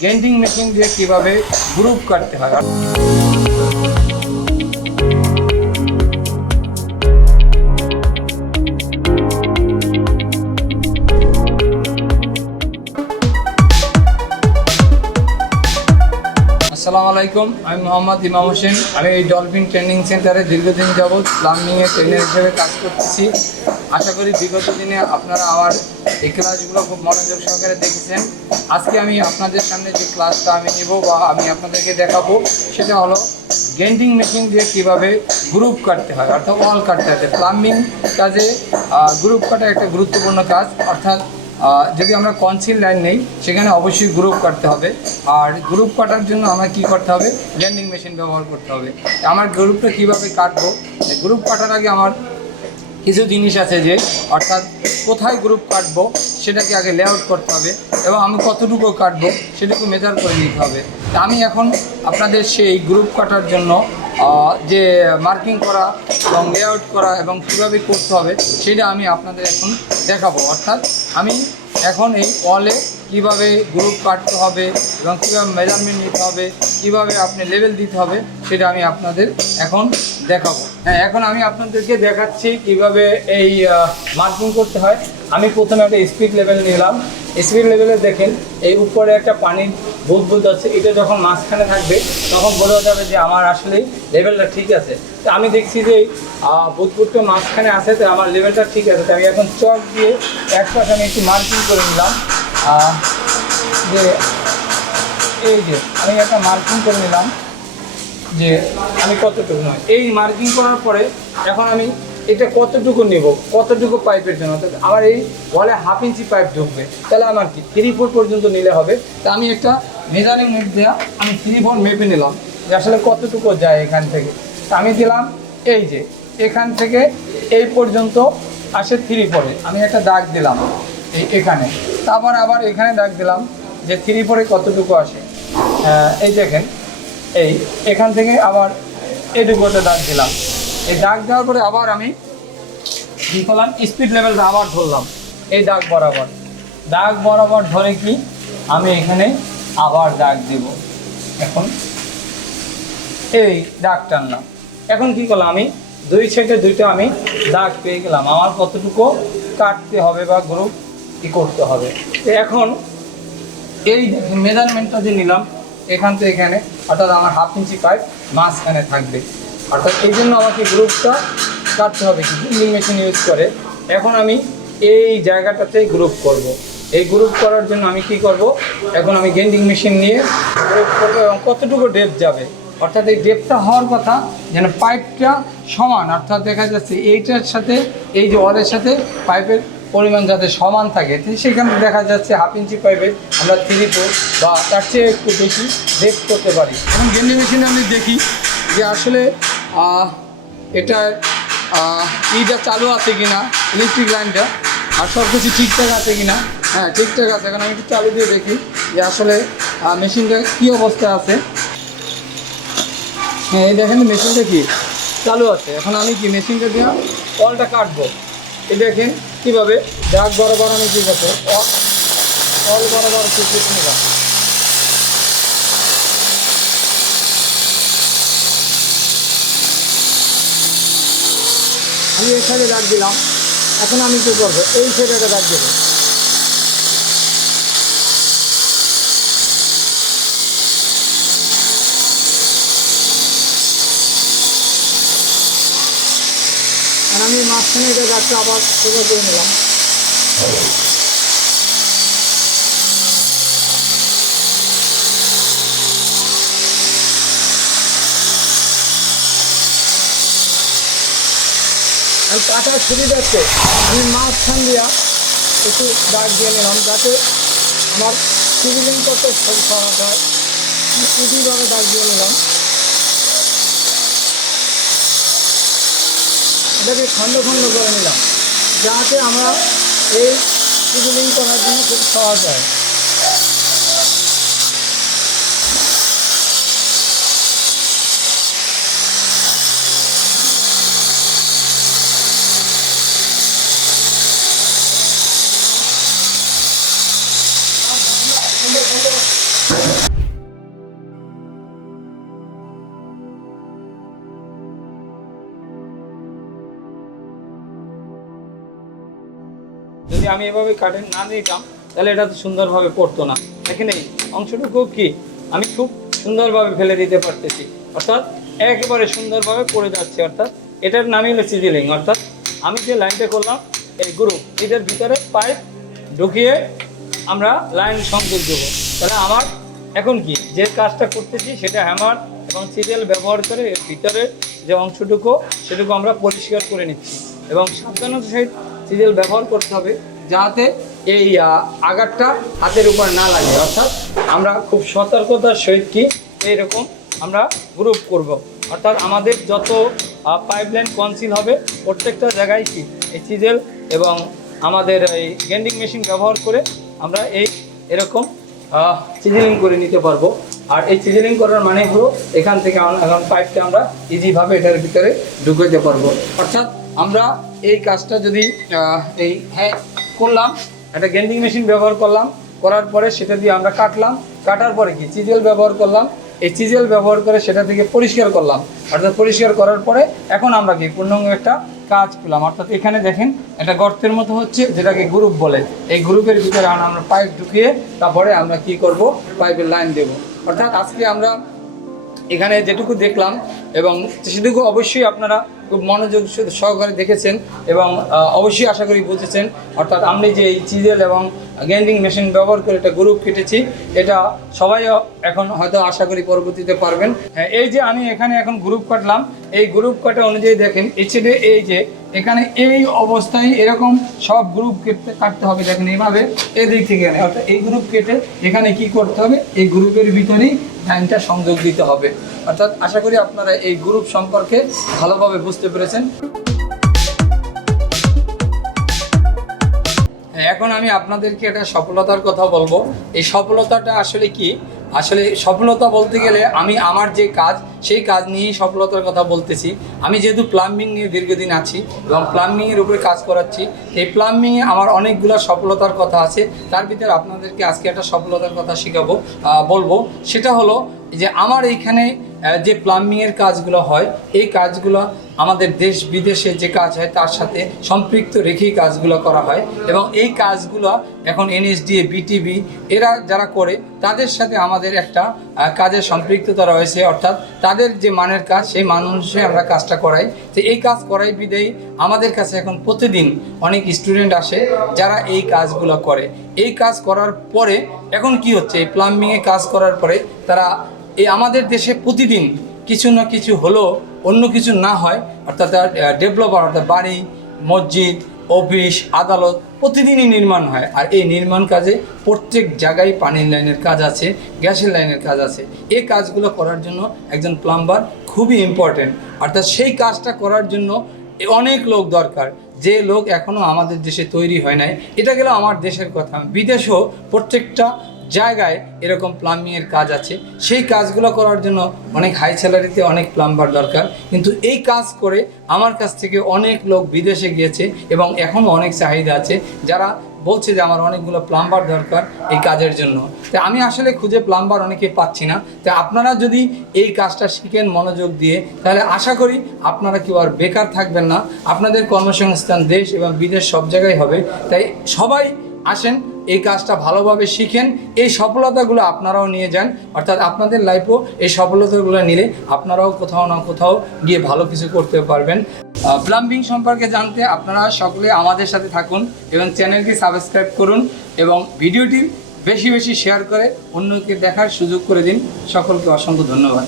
Grinding machine দিয়ে কীভাবে group কাটতে হয়। আসসালামু আলাইকুম, আমি মোহাম্মদ ইমাম হোসেন। আমি এই ডলফিন ট্রেনিং সেন্টারে দীর্ঘদিন যাবৎ প্লাম্বিংয়ের ট্রেনার হিসেবে কাজ করতেছি। আশা করি বিগত দিনে আপনারা আমার এই ক্লাসগুলো খুব মনোযোগ সহকারে দেখেছেন। আজকে আমি আপনাদের সামনে যে ক্লাসটা আমি নেব বা আমি আপনাদেরকে দেখাবো সেটা হলো গ্রাইন্ডিং মেশিন দিয়ে কীভাবে গ্রুপ কাটতে হয়, অর্থাৎ ওয়াল কাটতে হয়। প্লাম্বিং কাজে গ্রুপ কাটা একটা গুরুত্বপূর্ণ কাজ। অর্থাৎ যদি আমরা কনসিল লাইন নেই সেখানে অবশ্যই গ্রুপ কাটতে হবে। আর গ্রুপ কাটার জন্য আমার কী করতে হবে, গ্রাইন্ডিং মেশিন ব্যবহার করতে হবে। আমার গ্রুপটা কীভাবে কাটবো, গ্রুপ কাটার আগে আমার কিছু জিনিস আছে যে অর্থাৎ কোথায় গ্রুপ কাটবো সেটাকে আগে লেআউট করতে হবে এবং আমি কতটুকু কাটবো সেটুকু মেজার করে নিতে হবে। তা আমি এখন আপনাদের সেই গ্রুপ কাটার জন্য যে মার্কিং করা এবং লেআউট করা এবং কীভাবে করতে হবে সেটা আমি আপনাদের এখন দেখাবো। অর্থাৎ আমি এখন এই ওয়ালে কীভাবে গ্রুপ কাটতে হবে এবং কীভাবে মেজারমেন্ট নিতে হবে, কীভাবে আপনি লেভেল দিতে হবে সেটা আমি আপনাদের এখন দেখাবো। হ্যাঁ, এখন আমি আপনাদেরকে দেখাচ্ছি কীভাবে এই মার্কিং করতে হয়। আমি প্রথমে একটা স্পিড লেভেল নিলাম। স্পিড লেভেলে দেখেন এই উপরে একটা পানির বুদবুদ আছে, এটা যখন মাঝখানে থাকবে তখন বোঝা যাবে যে আমার আসলে লেভেলটা ঠিক আছে। তো আমি দেখছি যে বুদবুদটা মাঝখানে আছে, তো আমার লেভেলটা ঠিক আছে। তো আমি এখন চক দিয়ে এক পাশে আমি একটু মার্কিং করে নিলাম। যে এই যে আমি একটা মার্কিং করে নিলাম যে আমি কতটুকু নয়। এই মার্কিং করার পরে এখন আমি এটা কতটুকু নেব, কতটুকু পাইপের জন্য। অর্থাৎ আমার এই ওয়ালে 1/2 ইঞ্চি পাইপ ঢুকবে, তাহলে আমার কি 3 ফুট পর্যন্ত নিলে হবে। তা আমি একটা মেজারিং নেট দেওয়া আমি 3 ফুট মেপে নিলাম যে আসলে কতটুকু যায় এখান থেকে। তা আমি দিলাম এই যে এখান থেকে এই পর্যন্ত আসে 3 ফুটে আমি একটা দাগ দিলাম এখানে। তারপর আবার এখানে দাগ দিলাম যে 3 ফুটে কতটুকু আসে। এই দেখেন এই এখান থেকে আবার এইটুকুতে দাগ দিলাম। এই দাগ দেওয়ার পরে আবার আমি কী করলাম, স্পিড লেভেলটা আবার ধরলাম এই দাগ বরাবর ধরে কি আমি এখানে আবার দাগ দেব। এখন এই দাগ টানলাম। এখন কি করলাম, আমি দুই সাইডে দুইটা আমি দাগ পেয়ে গেলাম আমার কতটুকু কাটতে হবে বা গ্রুপ কি করতে হবে। তো এখন এই মেজারমেন্টটা যে নিলাম এখান থেকে এখানে, অর্থাৎ আমার 1/2 ইঞ্চি পাইপ মাঝখানে থাকবে। অর্থাৎ এই জন্য আমাকে গ্রুপটা কাটতে হবে কি গ্রাইন্ডিং মেশিন ইউজ করে। এখন আমি এই জায়গাটাতে গ্রুপ করব। এই গ্রুপ করার জন্য আমি কি করব, এখন আমি গ্রাইন্ডিং মেশিন নিয়ে গ্রুপ করবো এবং কতটুকু ডেপথ যাবে। অর্থাৎ এই ডেপথটা হওয়ার কথা যেন পাইপটা সমান, অর্থাৎ দেখা যাচ্ছে এইটার সাথে এই যে ওয়ালের সাথে পাইপের পরিমাণ যাতে সমান থাকে। সেখানে দেখা যাচ্ছে 1/2 ইঞ্চি পাইপে আমরা 3 ফুট বা তার চেয়ে একটু বেশি ডেপথ করতে পারি। এখন গ্রাইন্ডিং মেশিনে আমি দেখি যে আসলে এটা ইটা চালু আছে কিনা, ইলেকট্রিক লাইনটা আর সব কিছু ঠিকঠাক আছে কিনা। হ্যাঁ, ঠিকঠাক আছে। এখন আমি একটু চালু দিয়ে দেখি যে আসলে মেশিনটা কী অবস্থায় আছে। হ্যাঁ, এই দেখেন মেশিনটা কি চালু আছে। এখন আমি কি মেশিনটা দিয়ে ওয়ালটা কাটবো। এই দেখেন কীভাবে দাগ বরাবর আমি কী করবো, ওয়াল বরাবর কেটে নিলাম। আমি এই সাইডে দাগ দিলাম। এখন আমি কী করবো, এই সাইডে একটা দাগ দেবো। আর আমি মাঝখানে এটা দাগটা আবার সোজা করে নিলাম। আমি কাটার সুবিধার্থে আমি মাঝখান দিয়া একটু দাগ দিয়ে নিলাম যাতে আমার সিভিলিং করতে সহজ হয়। ইজিভাবে দাগ দিয়ে নিলাম। এটাকে খণ্ড খণ্ড করে নিলাম যাতে আমরা এই সিভিলিং করার জন্য খুব সহজ হয়। যদি আমি এভাবে কাটিং না নিতাম তাহলে এটা তো সুন্দরভাবে পড়তো না। দেখেন এই অংশটুকু কি আমি খুব সুন্দরভাবে ফেলে দিতে পারতেছি, অর্থাৎ একেবারে সুন্দরভাবে পড়ে যাচ্ছে। অর্থাৎ এটার নামই হলো সিজিলিং। অর্থাৎ আমি যে লাইনটা করলাম এই গ্রুপ, এটার ভিতরে পাইপ ঢুকিয়ে আমরা লাইন সংযোগ দেবো। তাহলে আমার এখন কি যে কাজটা করতেছি সেটা হ্যামার এবং সিরিয়াল ব্যবহার করে এর ভিতরে যে অংশটুকু সেটুকু আমরা পরিষ্কার করে নিচ্ছি এবং সাবধানতার সহিত সিরিয়াল ব্যবহার করতে হবে যাতে এই আঘাতটা হাতের উপর না লাগে। অর্থাৎ আমরা খুব সতর্কতার সহিত কি এইরকম আমরা গ্রুপ করব। অর্থাৎ আমাদের যত পাইপলাইন কনসিল হবে প্রত্যেকটা জায়গায় কি এই সিজেল এবং আমাদের এই গ্যান্ডিং মেশিন ব্যবহার করে আমরা এরকম সিজেলিং করে নিতে পারবো। আর এই সিজেলিং করার মানে হলো এখান থেকে এখন পাইপটা আমরা ইজিভাবে এটার ভিতরে ঢুকাতে পারবো। অর্থাৎ আমরা এই কাজটা যদি এই করলাম, একটা গ্যান্ডিং মেশিন ব্যবহার করলাম, করার পরে সেটা দিয়ে আমরা কাটলাম, কাটার পরে কি চিজেল ব্যবহার করলাম, এই চিজেল ব্যবহার করে সেটা থেকে পরিষ্কার করলাম। অর্থাৎ পরিষ্কার করার পরে এখন আমরা কি পূর্ণাঙ্গ একটা কাজ পেলাম। অর্থাৎ এখানে দেখেন একটা গর্তের মতো হচ্ছে যেটাকে গ্রুপ বলে, এই গ্রুপের ভিতরে আমরা পাইপ ঢুকিয়ে তারপরে আমরা কি করব পাইপের লাইন দেব। অর্থাৎ আজকে আমরা এখানে যেটুকু দেখলাম এবং সেটুকু অবশ্যই আপনারা খুব মনোযোগ সহকারে দেখেছেন এবং অবশ্যই আশা করি বুঝেছেন। অর্থাৎ আমি যে এই চিজেল এবং গ্যান্ডিং মেশিন ব্যবহার করে একটা গ্রুপ কেটেছি, এটা সবাই এখন হয়তো আশা করি পরবর্তীতে পারবেন। হ্যাঁ, এই যে আমি এখানে এখন গ্রুপ কাটলাম, এই গ্রুপ কাটা অনুযায়ী দেখেন এই ছেলে এই যে এখানে এই অবস্থায় এরকম সব গ্রুপ কাটতে হবে। দেখেন এইভাবে এদিক থেকে অর্থাৎ এই গ্রুপ কেটে এখানে কি করতে হবে, এই গ্রুপের ভিতরেই লাইনটা সংযোগ দিতে হবে। অর্থাৎ আশা করি আপনারা এই গ্রুপ সম্পর্কে ভালোভাবে বুঝতে পেরেছেন। এখন আমি আপনাদেরকে একটা সফলতার কথা বলবো। এই সফলতাটা আসলে কি, আসলে সফলতা বলতে গেলে আমি আমার যে কাজ সেই কাজ নিয়েই সফলতার কথা বলতেছি। আমি যেহেতু প্লাম্বিং নিয়ে দীর্ঘদিন আছি এবং প্লাম্বিংয়ের উপরে কাজ করাচ্ছি, এই প্লাম্বিংয়ে আমার অনেকগুলো সফলতার কথা আছে। তার ভিতরে আপনাদেরকে আজকে একটা সফলতার কথা বলবো। সেটা হলো যে আমার এইখানে যে প্লাম্বিংয়ের কাজগুলো হয় এই কাজগুলো আমাদের দেশ বিদেশে যে কাজ হয় তার সাথে সম্পৃক্ত রেখেই কাজগুলো করা হয় এবং এই কাজগুলো এখন এনএসডিএ, বিটিবি এরা যারা করে তাদের সাথে আমাদের একটা কাজের সম্পৃক্ততা রয়েছে। অর্থাৎ তাদের যে মানের কাজ সেই মান অনুযায়ী আমরা কাজটা করাই। তো এই কাজ করাই বিদেয়ী আমাদের কাছে এখন প্রতিদিন অনেক স্টুডেন্ট আসে যারা এই কাজগুলো করে। এই কাজ করার পরে এখন কি হচ্ছে, এই প্লাম্বিংয়ে কাজ করার পরে তারা এই আমাদের দেশে প্রতিদিন কিছু না কিছু হলো, অন্য কিছু না হয়, অর্থাৎ ডেভেলপার অর্থাৎ বাড়ি, মসজিদ, অফিস, আদালত প্রতিদিনই নির্মাণ হয়। আর এই নির্মাণ কাজে প্রত্যেক জায়গায় পানির লাইনের কাজ আছে, গ্যাসের লাইনের কাজ আছে। এই কাজগুলো করার জন্য একজন প্লাম্বার খুবই ইম্পর্টেন্ট। অর্থাৎ সেই কাজটা করার জন্য অনেক লোক দরকার, যে লোক এখনও আমাদের দেশে তৈরি হয় নাই। এটা গেল আমার দেশের কথা। বিদেশেও প্রত্যেকটা জায়গায় এরকম প্লাম্বিংয়ের কাজ আছে। সেই কাজগুলো করার জন্য অনেক হাই স্যালারিতে অনেক প্লাম্বার দরকার। কিন্তু এই কাজ করে আমার কাছ থেকে অনেক লোক বিদেশে গিয়েছে এবং এখনও অনেক চাহিদা আছে যারা বলছে যে আমার অনেকগুলো প্লাম্বার দরকার এই কাজের জন্য। তো আমি আসলে খুঁজে প্লাম্বার অনেকে পাচ্ছি না। তো আপনারা যদি এই কাজটা শিখেন মনোযোগ দিয়ে, তাহলে আশা করি আপনারা কেউ আর বেকার থাকবেন না। আপনাদের কর্মসংস্থান দেশ এবং বিদেশ সব জায়গায় হবে। তাই সবাই আসেন, এই কাজটা ভালোভাবে শিখেন, এই সফলতাগুলো আপনারাও নিয়ে যান। অর্থাৎ আপনাদের লাইফেও এই সফলতাগুলো নিলে আপনারাও কোথাও না কোথাও গিয়ে ভালো কিছু করতে পারবেন। প্লাম্বিং সম্পর্কে জানতে আপনারা সকলে আমাদের সাথে থাকুন এবং চ্যানেলটি সাবস্ক্রাইব করুন এবং ভিডিওটি বেশি বেশি শেয়ার করে অন্যকে দেখার সুযোগ করে দিন। সকলকে অসংখ্য ধন্যবাদ।